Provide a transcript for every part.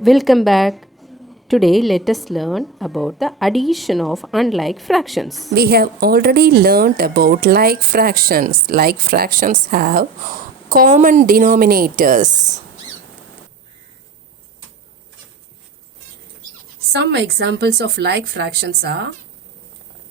Welcome back. Today, let us learn about the addition of unlike fractions. We have already learned about like fractions. Like fractions have common denominators. Some examples of like fractions are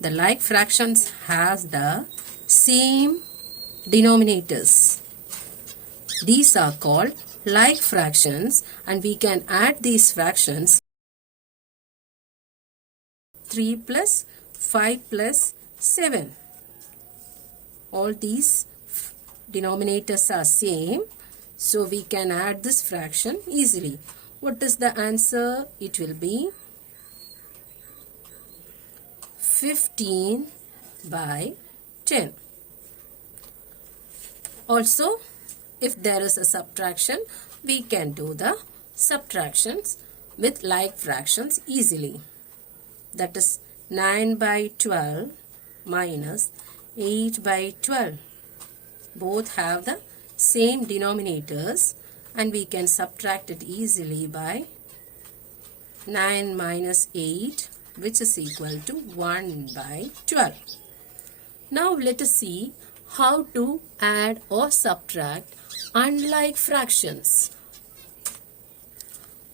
the like fractions has the same denominators. These are called like fractions and we can add these fractions 3 plus 5 plus 7. All these denominators are same, so we can add this fraction easily. What is the answer? It will be 15 by 10. Also, if there is a subtraction, we can do the subtractions with like fractions easily. That is 9 by 12 minus 8 by 12. Both have the same denominators and we can subtract it easily by 9 minus 8, which is equal to 1 by 12. Now let us see how to add or subtract unlike fractions.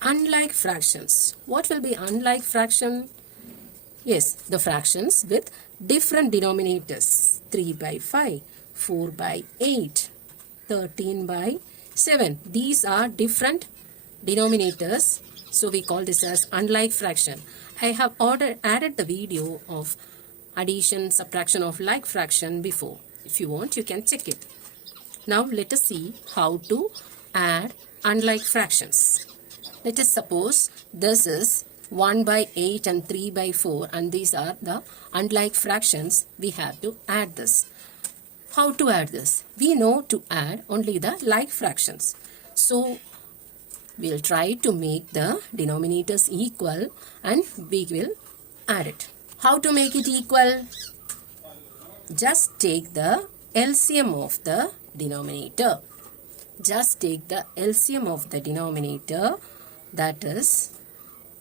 Unlike fractions. What will be unlike fraction? Yes, the fractions with different denominators. 3 by 5, 4 by 8, 13 by 7. These are different denominators. So we call this as unlike fraction. I have added the video of addition, subtraction of like fraction before. If you want, you can check it. Now let us see how to add unlike fractions. Let us suppose this is 1 by 8 and 3 by 4 and these are the unlike fractions. We have to add this. How to add this? We know to add only the like fractions. So we'll try to make the denominators equal and we will add it. How to make it equal? Just take the LCM of the denominator. Just take the LCM of the denominator, that is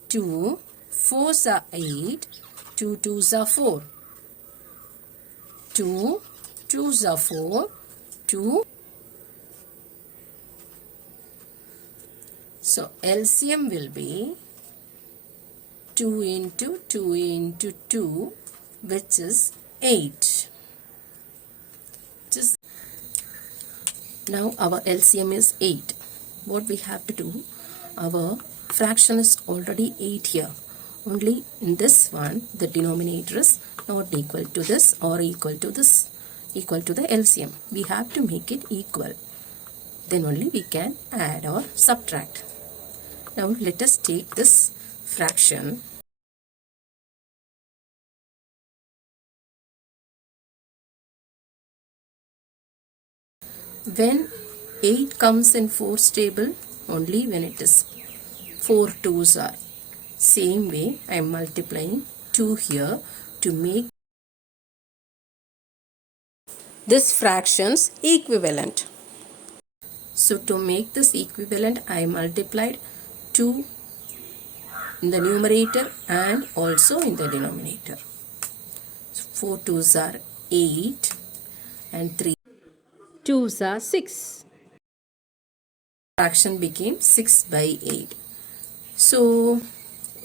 2 4s are 8, 2 2s are 4. 2 2s are 4, 2. So LCM will be 2 into 2 into 2, which is 8. Now our LCM is 8. What we have to do? Our fraction is already 8 here. Only in this one, the denominator is not equal to this or equal to this, equal to the LCM. We have to make it equal. Then only we can add or subtract. Now let us take this fraction. When 8 comes in 4's table, only when it is 4 2's are. Same way, I am multiplying 2 here to make this fractions equivalent. So to make this equivalent, I multiplied 2 in the numerator and also in the denominator. So 4 2's are 8 and 3 2s are 6. Fraction became 6 by 8. So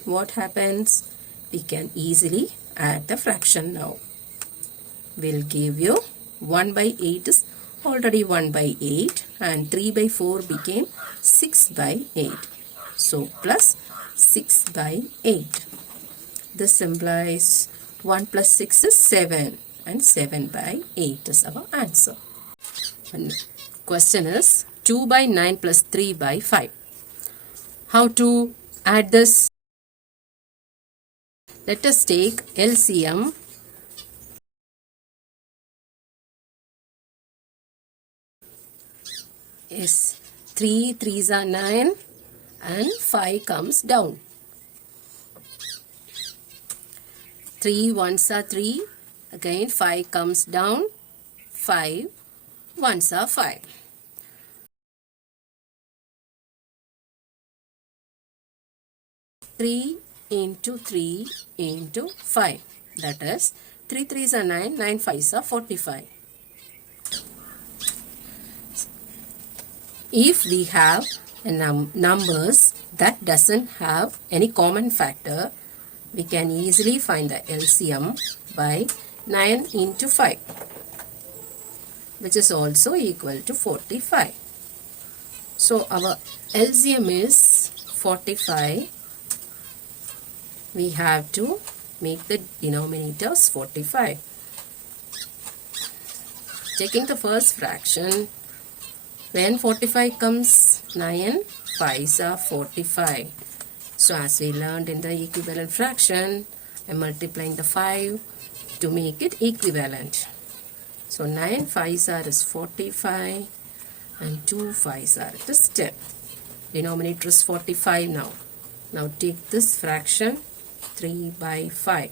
what happens? We can easily add the fraction now. We'll give you 1 by 8 is already 1 by 8 and 3 by 4 became 6 by 8. So plus 6 by 8. This implies 1 plus 6 is 7 and 7 by 8 is our answer. And question is 2 by 9 plus 3 by 5. How to add this? Let us take LCM. Yes, 3 3s are 9 and 5 comes down. 3 1s are 3, again 5 comes down, 5 1s are 5. 3 into 3 into 5. That is 3 3s are 9, 9 5s are 45. If we have numbers that doesn't have any common factor, we can easily find the LCM by 9 into 5, which is also equal to 45. So our LCM is 45. We have to make the denominators 45. Taking the first fraction, when 45 comes, 9 5s are 45. So as we learned in the equivalent fraction, I'm multiplying the 5 to make it equivalent. So 9 5s are is 45 and 2 5s are it is 10. Denominator is 45 now. Now take this fraction 3 by 5.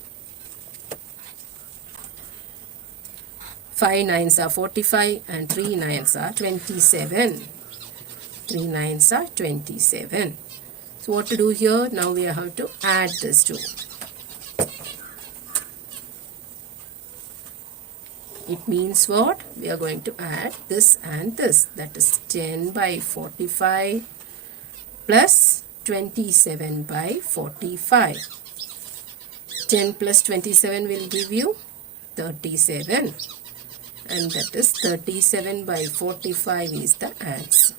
5 9s are 45 and 3 9s are 27. 3 9s are 27. So what to do here? Now we have to add this two. It means what? We are going to add this and this. That is 10 by 45 plus 27 by 45. 10 plus 27 will give you 37. And that is 37 by 45 is the answer.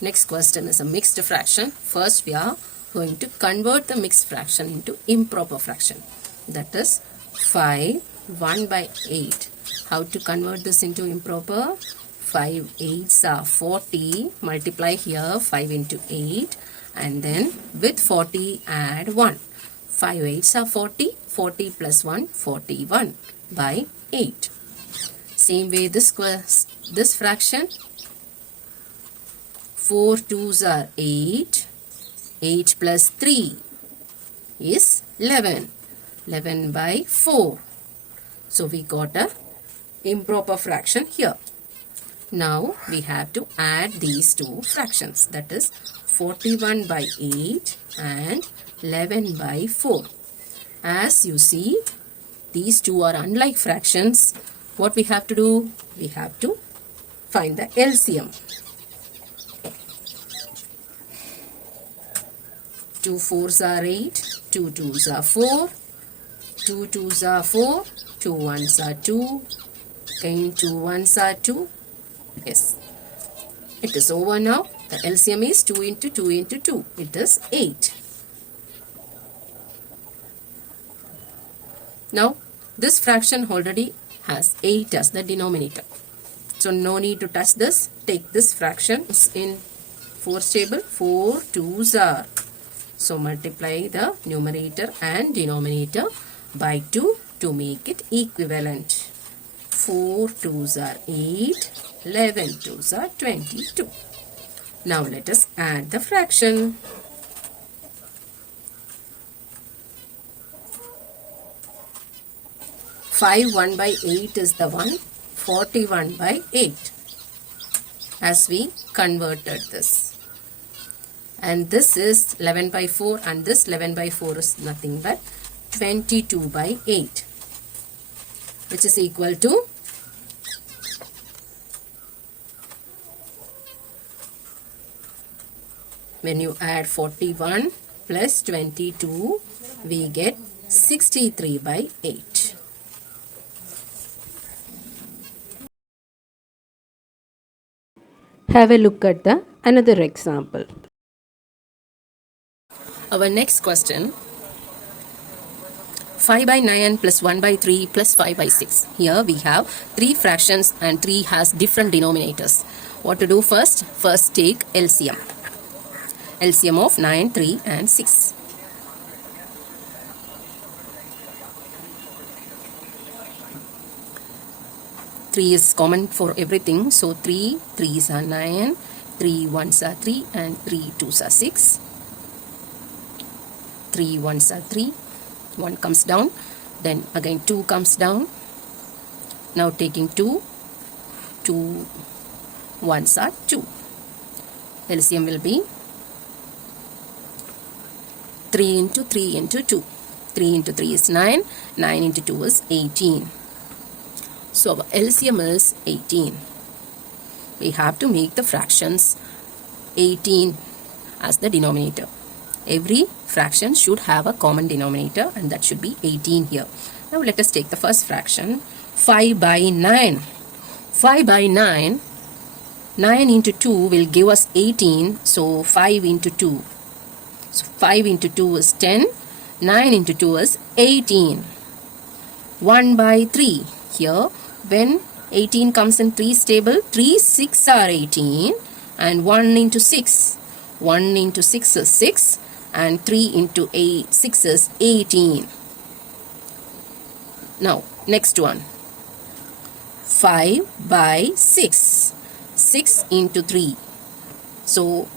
Next question is a mixed fraction. First we are going to convert the mixed fraction into improper fraction. That is 5 1 by 8. How to convert this into improper? 5 8s are 40. Multiply here 5 into 8 and then with 40 add 1. 5 8s are 40. 40 plus 1 41 by 8. Same way this fraction. 4 2s are 8. 8 plus 3 is 11. 11 by 4. So we got a improper fraction here. Now we have to add these two fractions. That is 41 by 8 and 11 by 4. As you see, these two are unlike fractions. What we have to do? We have to find the LCM. 2 4s are 8, 2 2s are 4, 2 2s are 4, 2 1s are 2, again 2 1s are 2. Yes, it is over now. The LCM is 2 into 2 into 2. It is 8. Now, this fraction already has 8 as the denominator. So, no need to touch this. Take this fraction in 4's table. 4 2s are. So, multiply the numerator and denominator by 2 to make it equivalent. 4 2s are 8. 11 2s are 22. Now, let us add the fraction. 5 1 by 8 is the one. 41 by 8. As we converted this. And this is 11 by 4 and this 11 by 4 is nothing but 22 by 8, which is equal to when you add 41 plus 22 we get 63 by 8. Have a look at the another example. Our next question, 5 by 9 plus 1 by 3 plus 5 by 6. Here we have 3 fractions and 3 has different denominators. What to do first? First take LCM. LCM of 9, 3 and 6. Three is common for everything. So 3 3s are 9, 3 1s are 3 and 3 2s are 6. 3 1s are 3, 1 comes down, then again 2 comes down. Now taking 2, 2 1s are 2. LCM will be 3 into 3 into 2. 3 into 3 is 9. 9 into 2 is 18. So our LCM is 18. We have to make the fractions 18 as the denominator. Every fraction should have a common denominator, and that should be 18 here. Now let us take the first fraction, 5 by 9. 5 by 9, 9 into 2 will give us 18, so 5 into 2. So 5 into 2 is 10, 9 into 2 is 18. 1 by 3. Here, when 18 comes in 3's table, 3 6 are 18, and 1 into 6. 1 into 6 is 6, and 3 into 6 is 18. Now, next one. 5 by 6. 6 into 3. So,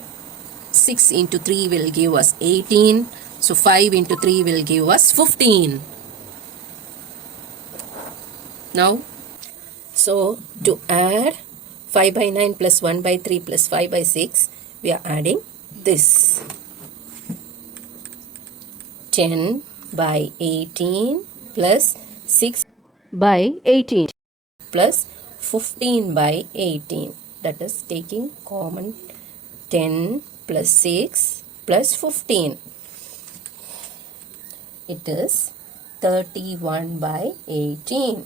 6 into 3 will give us 18. So, 5 into 3 will give us 15. Now, so to add 5 by 9 plus 1 by 3 plus 5 by 6, we are adding this. 10 by 18 plus 6 by 18. plus 15 by 18. That is taking common 10 plus 6 plus 15. It is 31 by 18.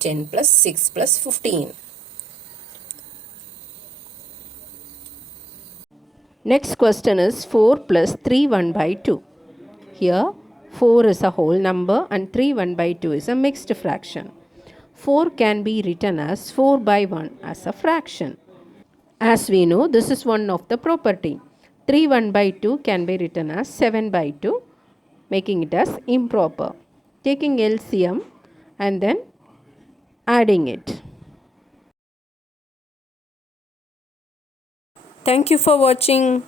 10 plus 6 plus 15. Next question is 4 plus 3 1 by 2. Here 4 is a whole number and 3 1 by 2 is a mixed fraction. 4 can be written as 4 by 1 as a fraction. As we know, this is one of the property. 3 1 by 2 can be written as 7 by 2, making it as improper. Taking LCM and then adding it. Thank you for watching.